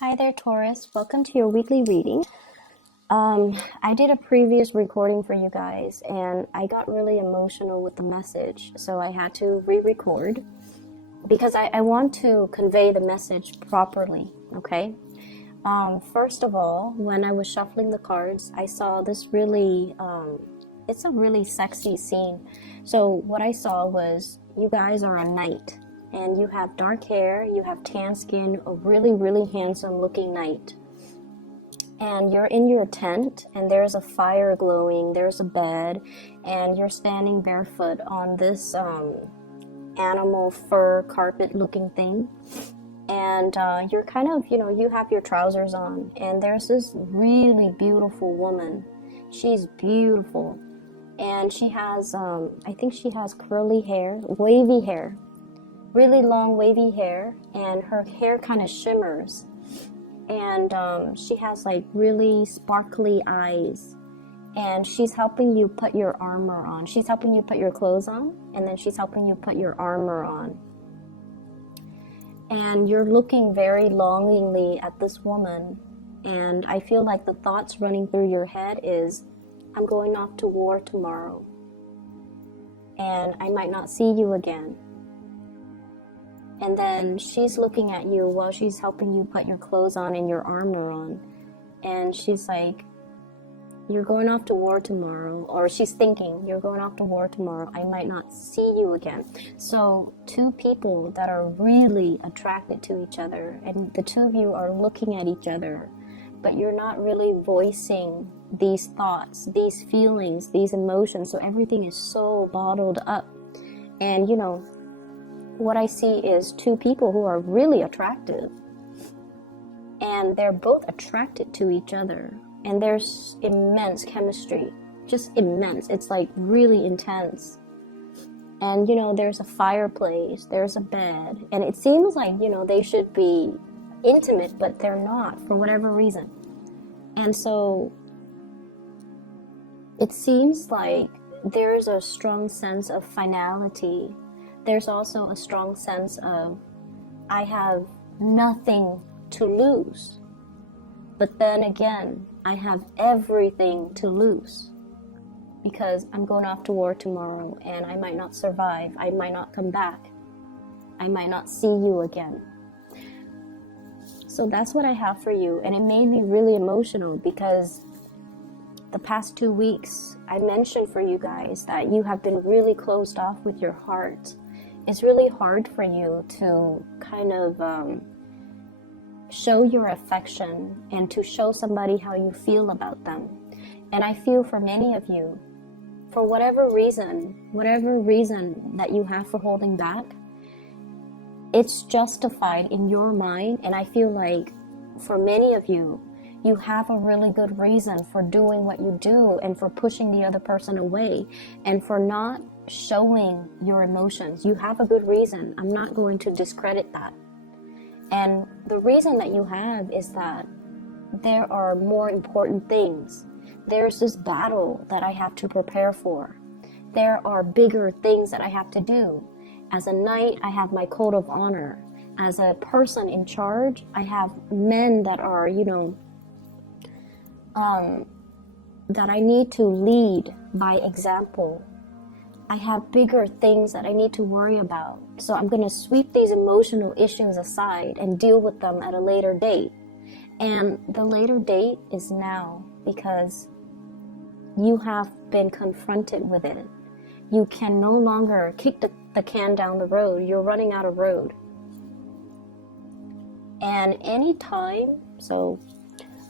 Hi there, Taurus. Welcome to your weekly reading. I did a previous recording for you guys and I got really emotional with the message, so I had to re-record because I want to convey the message properly, okay? First of all, when I was shuffling the cards, I saw this really, it's a really sexy scene. So what I saw was you guys are a knight. And you have dark hair, you have tan skin, a really, really handsome looking knight. And you're in your tent, and there's a fire glowing, there's a bed, and you're standing barefoot on this animal fur carpet looking thing. And you're kind of, you have your trousers on, and there's this really beautiful woman. She's beautiful. And she has, I think she has curly hair, wavy hair. Really long wavy hair, and her hair kind of shimmers, and she has like really sparkly eyes, and she's helping you put your armor on. She's helping you put your clothes on, and then she's helping you put your armor on, and you're looking very longingly at this woman, and I feel like the thoughts running through your head is, I'm going off to war tomorrow, and I might not see you again. And then she's looking at you while she's helping you put your clothes on and your armor on. And she's like, you're going off to war tomorrow. Or she's thinking, you're going off to war tomorrow. I might not see you again. So two people that are really attracted to each other. And the two of you are looking at each other. But you're not really voicing these thoughts, these feelings, these emotions. So everything is so bottled up. And what I see is two people who are really attractive, and they're both attracted to each other, and there's immense chemistry, just immense. It's like really intense. And there's a fireplace, there's a bed, and it seems like they should be intimate, but they're not for whatever reason. And so it seems like there's a strong sense of finality. There's also a strong sense of, I have nothing to lose. But then again, I have everything to lose. Because I'm going off to war tomorrow, and I might not survive. I might not come back. I might not see you again. So that's what I have for you. And it made me really emotional because the past 2 weeks, I mentioned for you guys that you have been really closed off with your heart. It's really hard for you to kind of show your affection and to show somebody how you feel about them. And I feel for many of you, for whatever reason that you have for holding back, it's justified in your mind. And I feel like for many of you, you have a really good reason for doing what you do and for pushing the other person away and for not showing your emotions. You have a good reason. I'm not going to discredit that. And the reason that you have is that there are more important things. There's this battle that I have to prepare for. There are bigger things that I have to do. As a knight, I have my code of honor. As a person in charge, I have men that are, that I need to lead by example. I have bigger things that I need to worry about. So I'm going to sweep these emotional issues aside and deal with them at a later date. And the later date is now, because you have been confronted with it. You can no longer kick the can down the road. You're running out of road. And anytime, so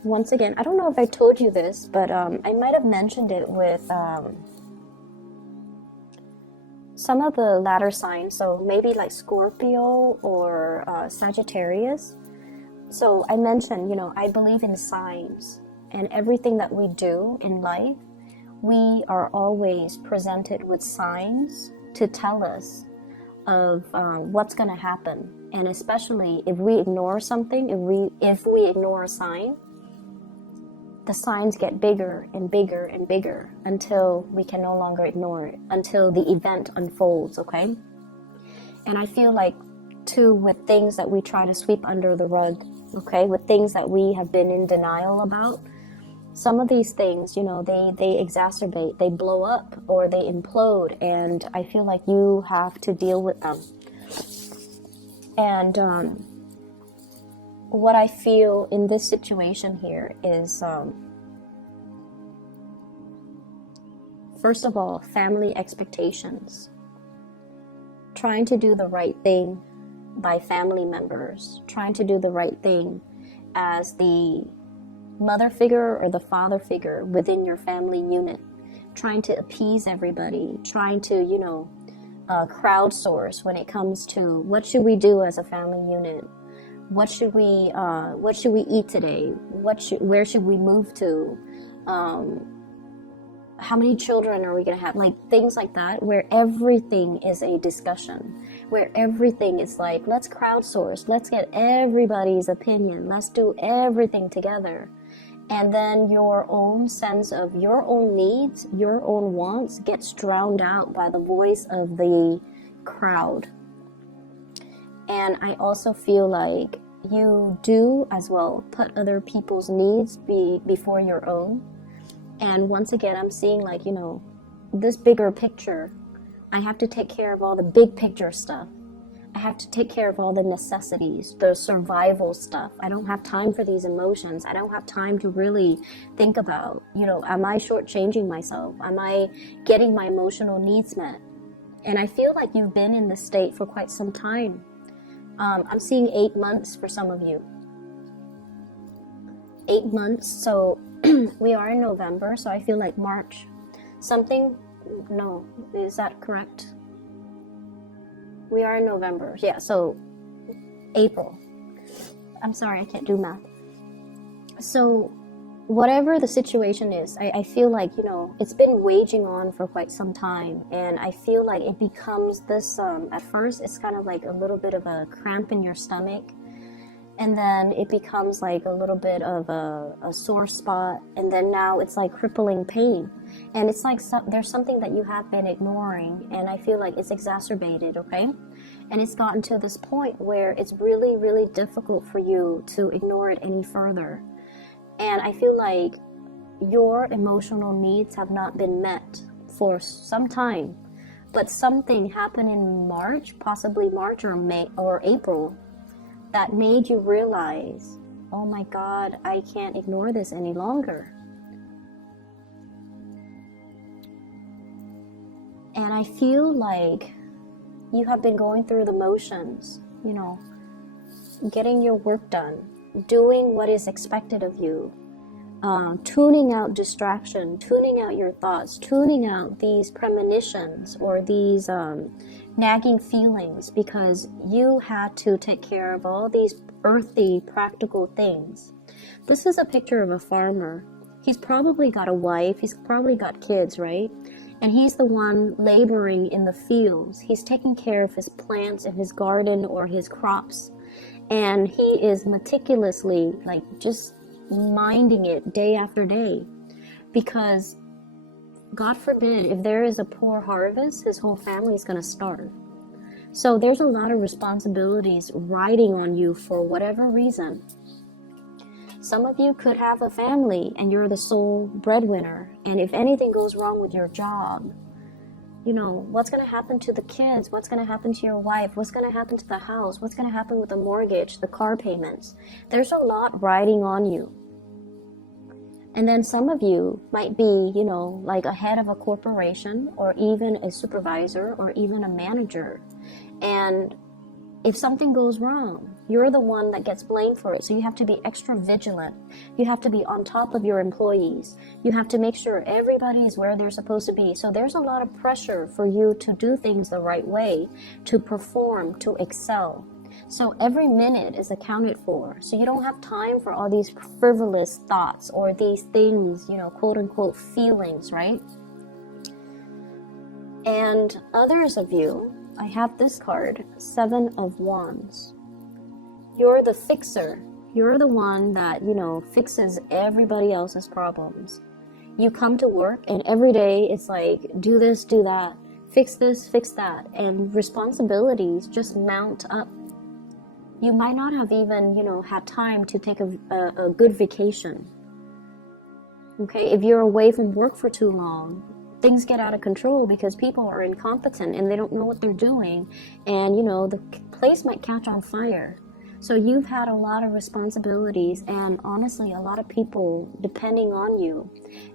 once again, I don't know if I told you this, but I might have mentioned it with some of the latter signs, so maybe like Scorpio or Sagittarius. So I mentioned, I believe in signs, and everything that we do in life, we are always presented with signs to tell us of what's going to happen. And especially if we ignore something, if we ignore a sign, the signs get bigger and bigger and bigger until we can no longer ignore it, until the event unfolds, okay? And I feel like, too, with things that we try to sweep under the rug, okay, with things that we have been in denial about. Some of these things, you know, they exacerbate, they blow up, or they implode, and I feel like you have to deal with them. And what I feel in this situation here is, first of all, family expectations. Trying to do the right thing by family members, trying to do the right thing as the mother figure or the father figure within your family unit, trying to appease everybody, trying to, you know, crowdsource when it comes to what should we do as a family unit, what should we eat today, where should we move to, how many children are we going to have, like things like that, where everything is a discussion, where everything is like, let's crowdsource, let's get everybody's opinion, let's do everything together. And then your own sense of your own needs, your own wants gets drowned out by the voice of the crowd. And I also feel like you do as well put other people's needs before your own. And once again, I'm seeing like, you know, this bigger picture. I have to take care of all the big picture stuff. I have to take care of all the necessities, the survival stuff. I don't have time for these emotions. I don't have time to really think about, you know, am I shortchanging myself? Am I getting my emotional needs met? And I feel like you've been in this state for quite some time. I'm seeing 8 months for some of you. 8 months, so we are in November, so I feel like March. No, is that correct? We are in November, yeah, so April. I'm sorry, I can't do math. So whatever the situation is, I feel like, you know, it's been waging on for quite some time, and I feel like it becomes this, at first it's kind of like a little bit of a cramp in your stomach, and then it becomes like a little bit of a sore spot, and then now it's like crippling pain. And it's like there's something that you have been ignoring, and I feel like it's exacerbated, okay? And it's gotten to this point where it's really, really difficult for you to ignore it any further. And I feel like your emotional needs have not been met for some time, but something happened in March, possibly March or May or April, that made you realize, oh my God, I can't ignore this any longer. And I feel like you have been going through the motions, you know, getting your work done, doing what is expected of you, tuning out distraction, tuning out your thoughts, tuning out these premonitions or these nagging feelings, because you had to take care of all these earthy, practical things. This is a picture of a farmer. He's probably got a wife, he's probably got kids, right? And he's the one laboring in the fields. He's taking care of his plants in his garden or his crops. And he is meticulously, like, just minding it day after day. Because, God forbid, if there is a poor harvest, his whole family is going to starve. So there's a lot of responsibilities riding on you for whatever reason. Some of you could have a family and you're the sole breadwinner. And if anything goes wrong with your job, you know, what's going to happen to the kids? What's going to happen to your wife? What's going to happen to the house? What's going to happen with the mortgage, the car payments? There's a lot riding on you. And then some of you might be, you know, like a head of a corporation or even a supervisor or even a manager. And if something goes wrong, you're the one that gets blamed for it. So you have to be extra vigilant. You have to be on top of your employees. You have to make sure everybody is where they're supposed to be. So there's a lot of pressure for you to do things the right way, to perform, to excel. So every minute is accounted for. So you don't have time for all these frivolous thoughts or these things, you know, quote unquote feelings, right? And others of you, I have this card, 7 of Wands. You're the fixer. You're the one that, you know, fixes everybody else's problems. You come to work and every day it's like, do this, do that, fix this, fix that. And responsibilities just mount up. You might not have even, had time to take a good vacation. Okay, if you're away from work for too long, things get out of control because people are incompetent and they don't know what they're doing, and the place might catch on fire. So you've had a lot of responsibilities and honestly a lot of people depending on you,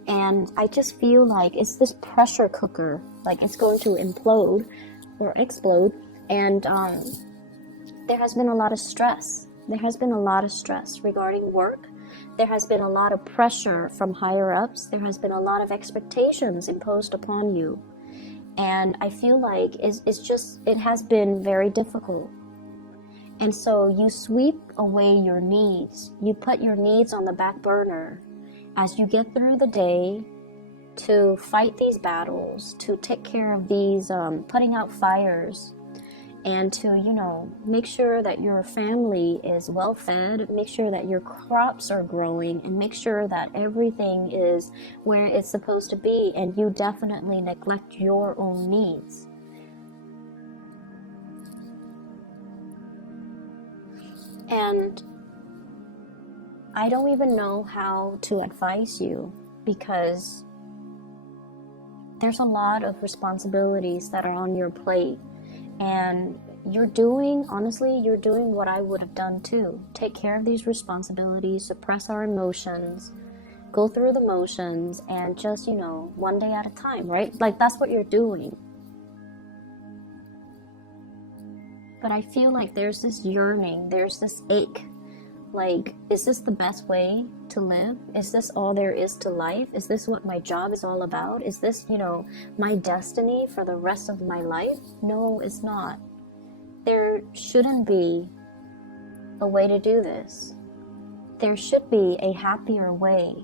and I just feel like it's this pressure cooker, like it's going to implode or explode. And there has been a lot of stress. There has been a lot of stress regarding work. There has been a lot of pressure from higher ups. There has been a lot of expectations imposed upon you. And I feel like it has been very difficult. And so you sweep away your needs. You put your needs on the back burner as you get through the day to fight these battles, to take care of these, putting out fires, and to, make sure that your family is well fed, make sure that your crops are growing, and make sure that everything is where it's supposed to be, and you definitely neglect your own needs. And I don't even know how to advise you, because there's a lot of responsibilities that are on your plate. And you're doing what I would have done too. Take care of these responsibilities, suppress our emotions, go through the motions, and just, one day at a time, right? Like, that's what you're doing. But I feel like there's this yearning, there's this ache. Like, is this the best way to live? Is this all there is to life? Is this what my job is all about? Is this, my destiny for the rest of my life? No, it's not. There shouldn't be a way to do this. There should be a happier way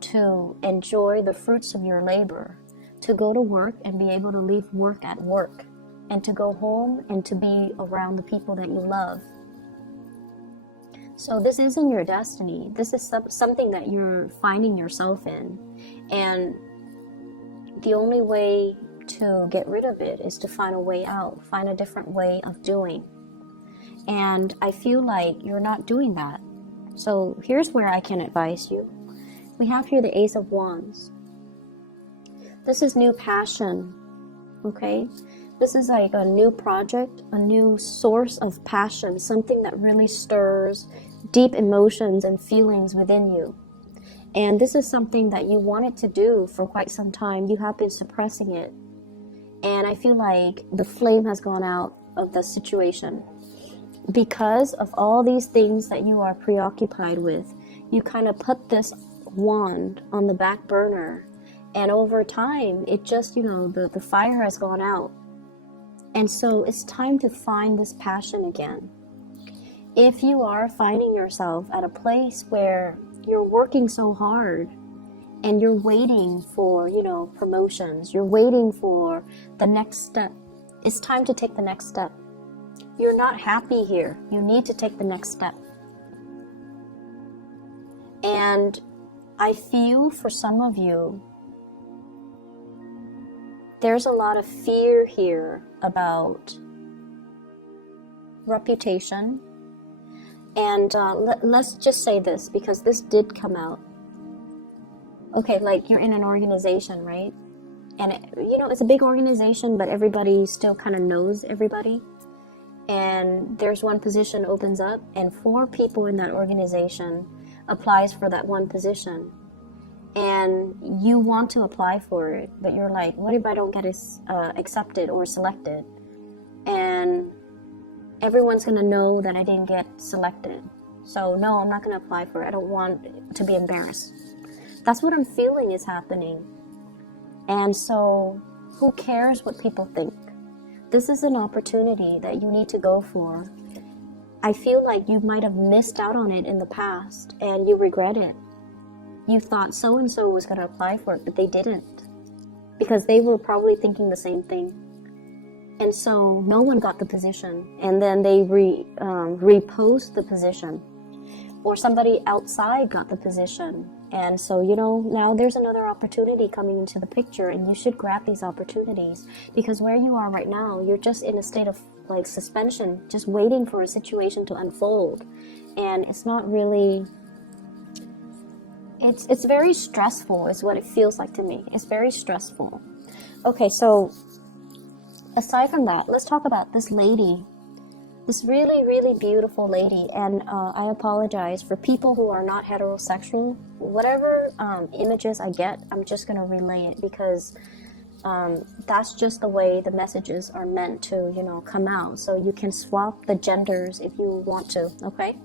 to enjoy the fruits of your labor, to go to work and be able to leave work at work, and to go home and to be around the people that you love. So this isn't your destiny. This is something that you're finding yourself in. And the only way to get rid of it is to find a way out, find a different way of doing. And I feel like you're not doing that. So here's where I can advise you. We have here the Ace of Wands. This is new passion, okay? This is like a new project, a new source of passion, something that really stirs deep emotions and feelings within you. And this is something that you wanted to do for quite some time. You have been suppressing it. And I feel like the flame has gone out of the situation. Because of all these things that you are preoccupied with, you kind of put this wand on the back burner. And over time, it just, the fire has gone out. And so it's time to find this passion again. If you are finding yourself at a place where you're working so hard and you're waiting for, promotions, you're waiting for the next step, it's time to take the next step. You're not happy here. You need to take the next step. And I feel for some of you, there's a lot of fear here about reputation. And let's just say this, because this did come out. Okay, like you're in an organization, right? And it's a big organization, but everybody still kind of knows everybody. And there's one position opens up, and 4 people in that organization applies for that one position. And you want to apply for it, but you're like, what if I don't get accepted or selected? And everyone's going to know that I didn't get selected. So no, I'm not going to apply for it. I don't want to be embarrassed. That's what I'm feeling is happening. And so who cares what people think? This is an opportunity that you need to go for. I feel like you might have missed out on it in the past and you regret it. You thought so-and-so was going to apply for it, but they didn't. Because they were probably thinking the same thing. And so no one got the position. And then they repost the position. Or somebody outside got the position. And so, now there's another opportunity coming into the picture, and you should grab these opportunities. Because where you are right now, you're just in a state of like suspension, just waiting for a situation to unfold. And it's not really, it's very stressful is what it feels like to me. It's very stressful. Okay, so aside from that, let's talk about this lady. This really, really beautiful lady. And I apologize for people who are not heterosexual. Whatever images I get, I'm just going to relay it, because that's just the way the messages are meant to, you know, come out. So you can swap the genders if you want to, okay?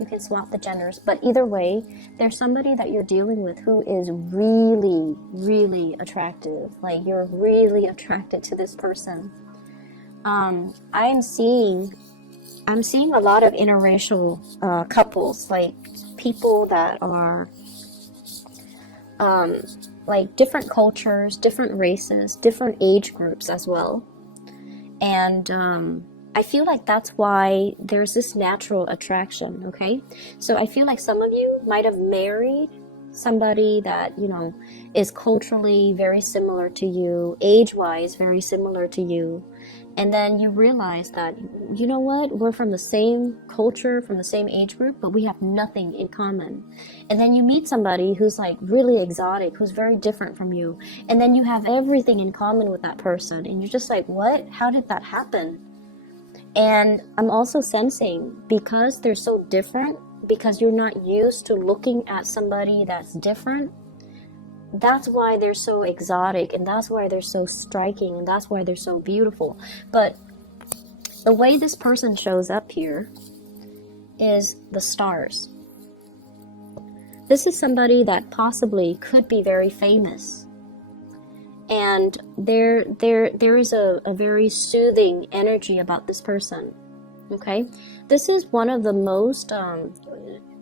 You can swap the genders. But either way, there's somebody that you're dealing with who is really, really attractive. Like, you're really attracted to this person. I'm seeing a lot of interracial couples, like people that are like different cultures, different races, different age groups as well. And I feel like that's why there's this natural attraction, okay? So I feel like some of you might have married somebody that, you know, is culturally very similar to you, age-wise very similar to you. And then you realize that, you know what, we're from the same culture, from the same age group, but we have nothing in common. And then you meet somebody who's like really exotic, who's very different from you. And then you have everything in common with that person. And you're just like, what? How did that happen? And I'm also sensing, because they're so different, because you're not used to looking at somebody that's different, that's why they're so exotic, and that's why they're so striking, and that's why they're so beautiful. But the way this person shows up here is the stars. This is somebody that possibly could be very famous. And there is a very soothing energy about this person. Okay? This is one of the most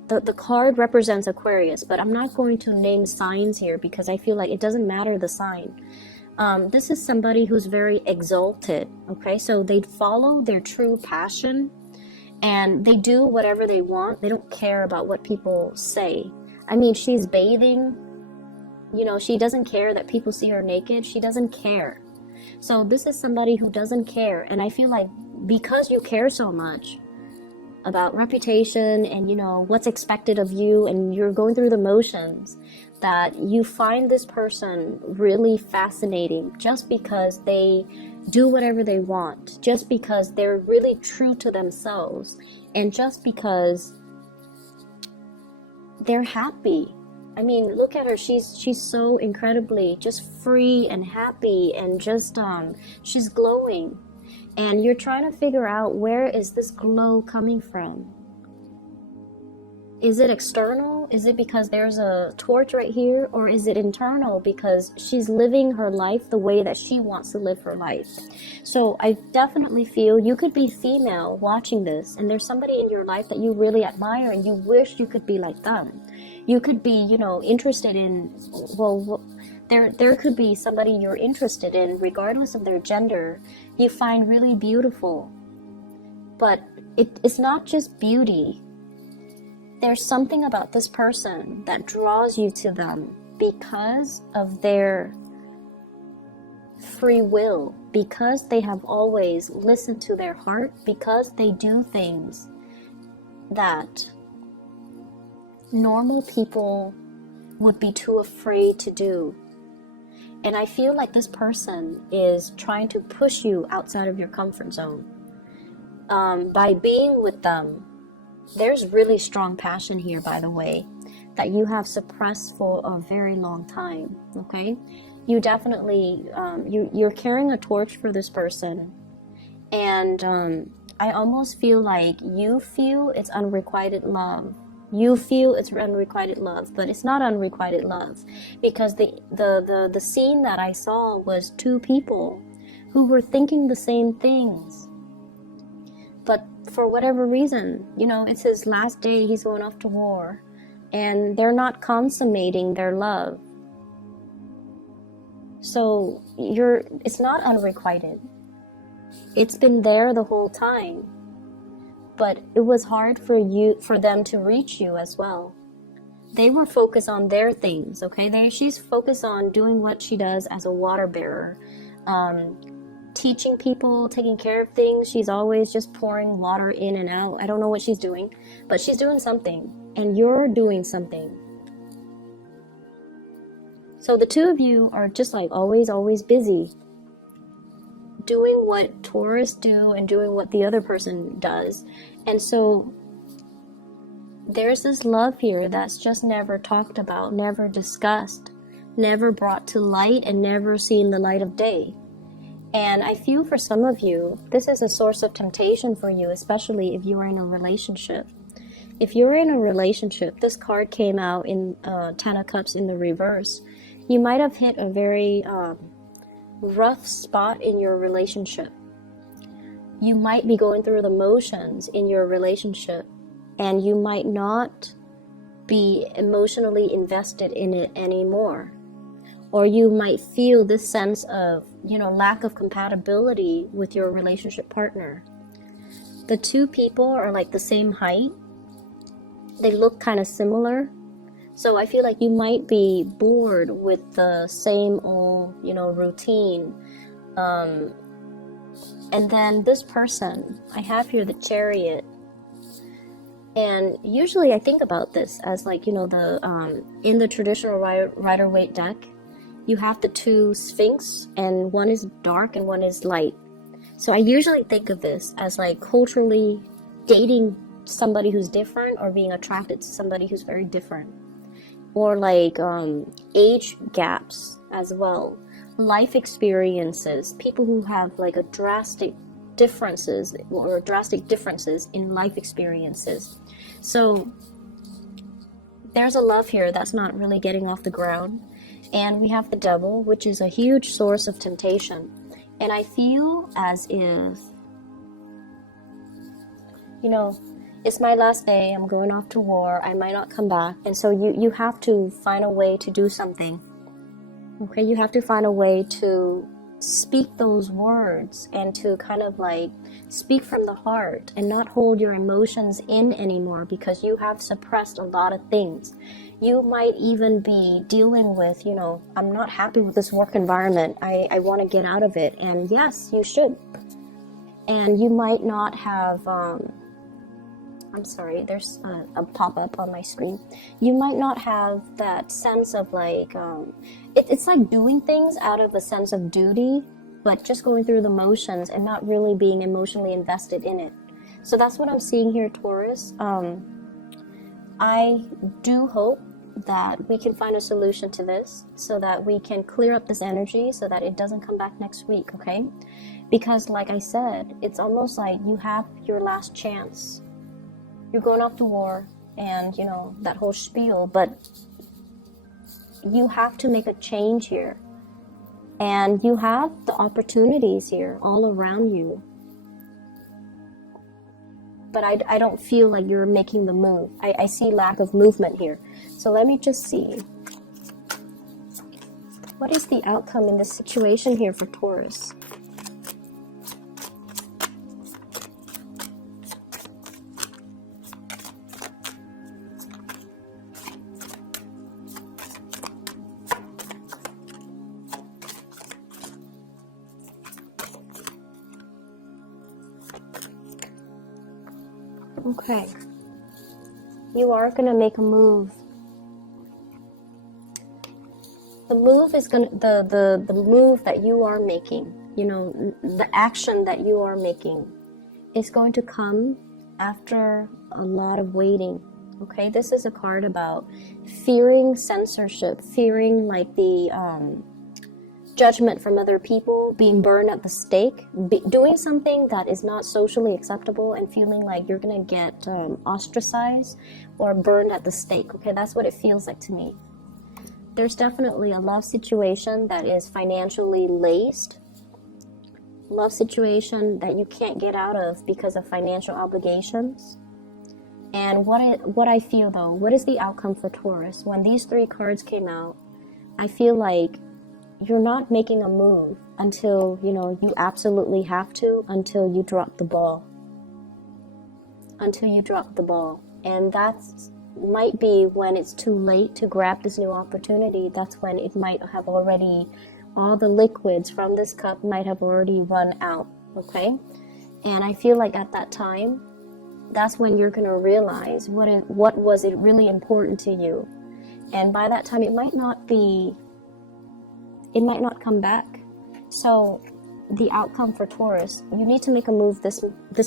the card represents Aquarius, but I'm not going to name signs here because I feel like it doesn't matter the sign. This is somebody who's very exalted, okay? So they follow their true passion, and they do whatever they want. They don't care about what people say. I mean, she's bathing, you know, she doesn't care that people see her naked. She doesn't care. So this is somebody who doesn't care, and I feel like because you care so much about reputation and, you know, what's expected of you, and you're going through the motions, that you find this person really fascinating just because they do whatever they want, just because they're really true to themselves, and just because they're happy. I mean, look at her. She's so incredibly just free and happy, and just she's glowing. And you're trying to figure out, where is this glow coming from? Is it external? Is it because there's a torch right here? Or is it internal because she's living her life the way that she wants to live her life? So I definitely feel you could be female watching this, and there's somebody in your life that you really admire and you wish you could be like them. You could be, you know, interested in, well, there could be somebody you're interested in, regardless of their gender, you find really beautiful. But it's not just beauty. There's something about this person that draws you to them because of their free will, because they have always listened to their heart, because they do things that normal people would be too afraid to do. And I feel like this person is trying to push you outside of your comfort zone. By being with them, there's really strong passion here, by the way, that you have suppressed for a very long time, okay? You definitely, you're carrying a torch for this person. And I almost feel like you feel it's unrequited love. You feel it's unrequited love, but it's not unrequited love, because the scene that I saw was two people who were thinking the same things, but for whatever reason, you know, it's his last day, he's going off to war, and they're not consummating their love. So it's not unrequited. It's been there the whole time. But it was hard for them to reach you as well. They were focused on their things, okay? She's focused on doing what she does as a water bearer, teaching people, taking care of things. She's always just pouring water in and out. I don't know what she's doing, but she's doing something, and you're doing something. So the two of you are just like always busy doing what Taurus do and doing what the other person does. And so there's this love here that's just never talked about, never discussed, never brought to light, and never seen the light of day. And I feel for some of you, this is a source of temptation for you, especially if you're in a relationship. If you're in a relationship, this card came out in Ten of Cups in the reverse. You might have hit a very rough spot in your relationship. You might be going through the motions in your relationship, and you might not be emotionally invested in it anymore. Or you might feel this sense of, lack of compatibility with your relationship partner. The two people are like the same height. They look kind of similar. So I feel like you might be bored with the same old, routine. And then this person, I have here the Chariot. And usually I think about this as like, in the traditional Rider-Waite deck, you have the two Sphinx, and one is dark and one is light. So I usually think of this as like culturally dating somebody who's different, or being attracted to somebody who's very different. Or like age gaps as well. Life experiences, people who have like a drastic differences in life experiences. So there's a love here that's not really getting off the ground. And we have the Devil, which is a huge source of temptation. And I feel as if, it's my last day, I'm going off to war, I might not come back. And so you have to find a way to do something. Okay, you have to find a way to speak those words and to kind of like speak from the heart and not hold your emotions in anymore, because you have suppressed a lot of things. You might even be dealing with, I'm not happy with this work environment. I want to get out of it. And yes, you should. And you might not have, I'm sorry, there's a pop-up on my screen. You might not have that sense of like, it's like doing things out of a sense of duty, but just going through the motions and not really being emotionally invested in it. So that's what I'm seeing here, Taurus. I do hope that we can find a solution to this so that we can clear up this energy so that it doesn't come back next week, okay? Because like I said, it's almost like you have your last chance. You're going off to war and, that whole spiel, but you have to make a change here. And you have the opportunities here all around you. But I don't feel like you're making the move. I see lack of movement here. So let me just see. What is the outcome in this situation here for Taurus? Okay. You are going to make a move. The move is going to, the move that you are making, the action that you are making is going to come after a lot of waiting. Okay, this is a card about fearing censorship, fearing like the judgment from other people, being burned at the stake, doing something that is not socially acceptable and feeling like you're going to get ostracized or burned at the stake. Okay, that's what it feels like to me. There's definitely a love situation that is financially laced. Love situation that you can't get out of because of financial obligations. And what I feel though, what is the outcome for Taurus? When these three cards came out, I feel like you're not making a move until, you absolutely have to, until you drop the ball. Until you drop the ball. And that's might be when it's too late to grab this new opportunity. That's when it might have already all the liquids from this cup might have already run out, okay? And I feel like at that time, that's when you're going to realize what was it really important to you. And by that time, it might not come back. So the outcome for Taurus, you need to make a move this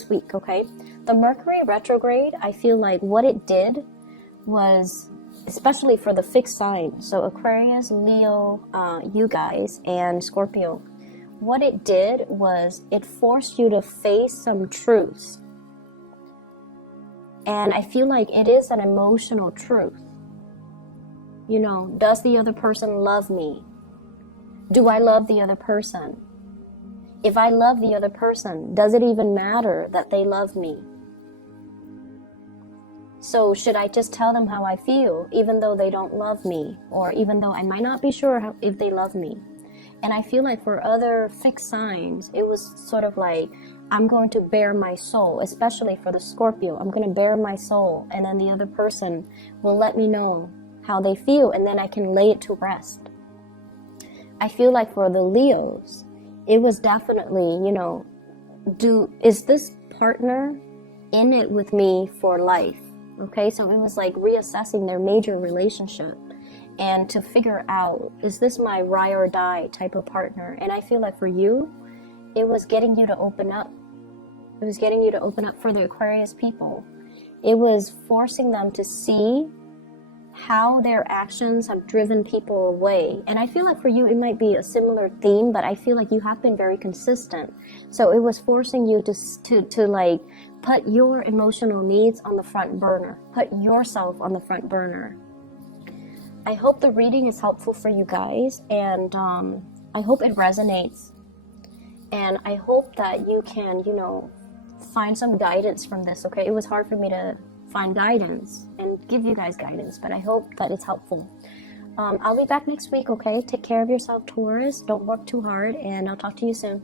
week, okay? The Mercury retrograde, I feel like what it did was, especially for the fixed sign, so Aquarius, Leo, you guys, and Scorpio, what it did was it forced you to face some truths. And I feel like it is an emotional truth. You know, does the other person love me? Do I love the other person? If I love the other person, does it even matter that they love me? So should I just tell them how I feel, even though they don't love me, or even though I might not be sure if they love me? And I feel like for other fixed signs, it was sort of like, I'm going to bare my soul, especially for the Scorpio. I'm going to bare my soul, and then the other person will let me know how they feel, and then I can lay it to rest. I feel like for the Leos, it was definitely, you know, is this partner in it with me for life? Okay, so it was like reassessing their major relationship and to figure out, is this my ride or die type of partner? And I feel like for you, it was getting you to open up. It was getting you to open up for the Aquarius people. It was forcing them to see how their actions have driven people away. And I feel like for you, it might be a similar theme, but I feel like you have been very consistent. So it was forcing you to like put your emotional needs on the front burner, put yourself on the front burner. I hope the reading is helpful for you guys, and I hope it resonates. And I hope that you can, you know, find some guidance from this, okay? It was hard for me to find guidance and give you guys guidance, but I hope that it's helpful. I'll be back next week, okay? Take care of yourself, Taurus. Don't work too hard, and I'll talk to you soon.